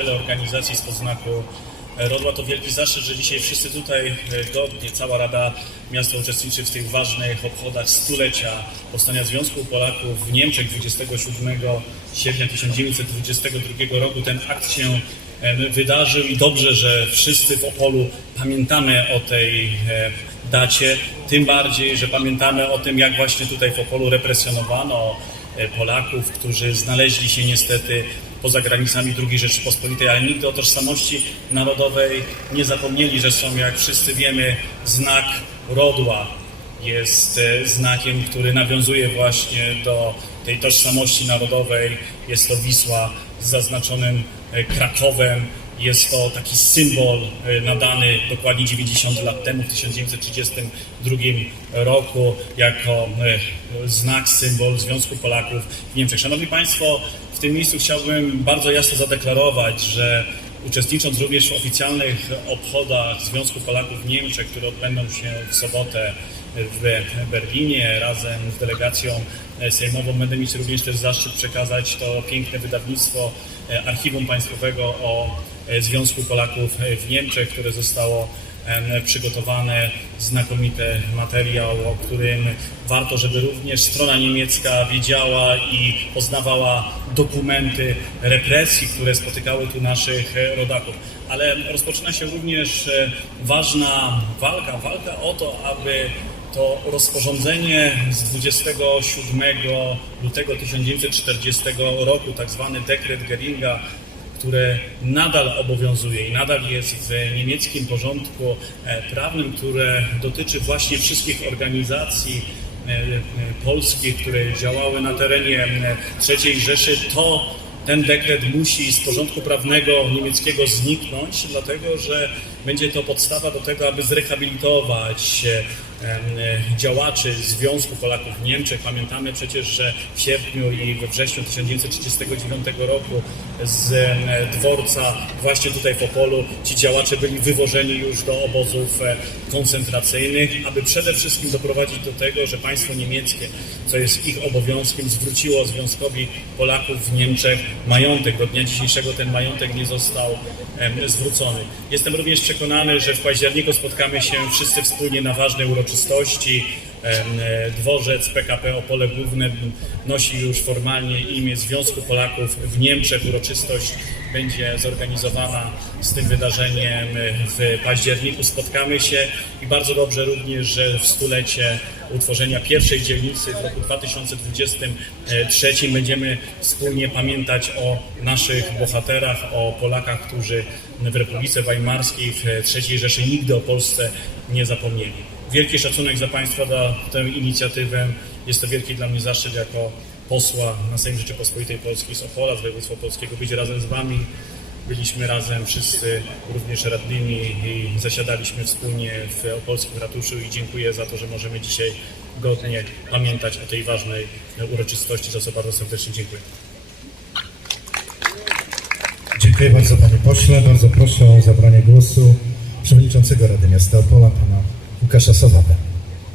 Wiele organizacji z podznaku Rodła to wielki zaszczyt, że dzisiaj wszyscy tutaj e, godnie, cała Rada Miasta uczestniczy w tych ważnych obchodach stulecia powstania Związku Polaków w Niemczech 27 sierpnia 1922 roku. Ten akt się e, wydarzył i dobrze, że wszyscy w Opolu pamiętamy o tej e, dacie, tym bardziej, że pamiętamy o tym, jak właśnie tutaj w Opolu represjonowano e, Polaków, którzy znaleźli się niestety poza granicami II Rzeczypospolitej, ale nigdy o tożsamości narodowej nie zapomnieli, że są, jak wszyscy wiemy, znak rodła. Jest e, znakiem, który nawiązuje właśnie do tej tożsamości narodowej. Jest to Wisła z zaznaczonym e, Krakowem. Jest to taki symbol e, nadany dokładnie 90 lat temu, w 1932 roku, jako e, znak, symbol Związku Polaków w Niemczech. Szanowni Państwo, w tym miejscu chciałbym bardzo jasno zadeklarować, że uczestnicząc również w oficjalnych obchodach Związku Polaków w Niemczech, które odbędą się w sobotę w Berlinie razem z delegacją sejmową, będę mieć również też zaszczyt przekazać to piękne wydawnictwo e, Archiwum Państwowego o e, Związku Polaków w Niemczech, które zostało przygotowane, znakomity materiał, o którym warto, żeby również strona niemiecka wiedziała i poznawała dokumenty represji, które spotykały tu naszych e, rodaków. Ale rozpoczyna się również e, ważna walka, walka o to, aby to rozporządzenie z 27 lutego 1940 roku, tak zwany dekret Geringa, które nadal obowiązuje i nadal jest w niemieckim porządku e, prawnym, które dotyczy właśnie wszystkich organizacji e, e, polskich, które działały na terenie III Rzeszy, to ten dekret musi z porządku prawnego niemieckiego zniknąć, dlatego że będzie to podstawa do tego, aby zrehabilitować e, em, działaczy Związku Polaków w Niemczech. Pamiętamy przecież, że w sierpniu i we wrześniu 1939 roku z em, dworca właśnie tutaj w Opolu ci działacze byli wywożeni już do obozów e, koncentracyjnych, aby przede wszystkim doprowadzić do tego, że państwo niemieckie, co jest ich obowiązkiem, zwróciło Związkowi Polaków w Niemczech majątek. Do dnia dzisiejszego ten majątek nie został zwrócony. Jestem również przekonany, że w październiku spotkamy się wszyscy wspólnie na ważnej uroczystości. E, Dworzec PKP Opole Główne nosi już formalnie imię Związku Polaków w Niemczech. Uroczystość będzie zorganizowana z tym wydarzeniem w październiku. Spotkamy się i bardzo dobrze również, że w stulecie utworzenia pierwszej dzielnicy w roku 2023 będziemy wspólnie pamiętać o naszych bohaterach, o Polakach, którzy w Republice Weimarskiej, w III Rzeszy nigdy o Polsce nie zapomnieli. Wielki szacunek za Państwa za tę inicjatywę. Jest to wielki dla mnie zaszczyt jako posła na Sejm Rzeczypospolitej Polskiej z Opola, z województwa polskiego, być razem z Wami. Byliśmy razem wszyscy również radnymi i zasiadaliśmy wspólnie w opolskim ratuszu i dziękuję za to, że możemy dzisiaj godnie pamiętać o tej ważnej uroczystości, za co bardzo serdecznie dziękuję. Dziękuję bardzo panie pośle. Bardzo proszę o zabranie głosu przewodniczącego Rady Miasta Opola, pana कशा समाधान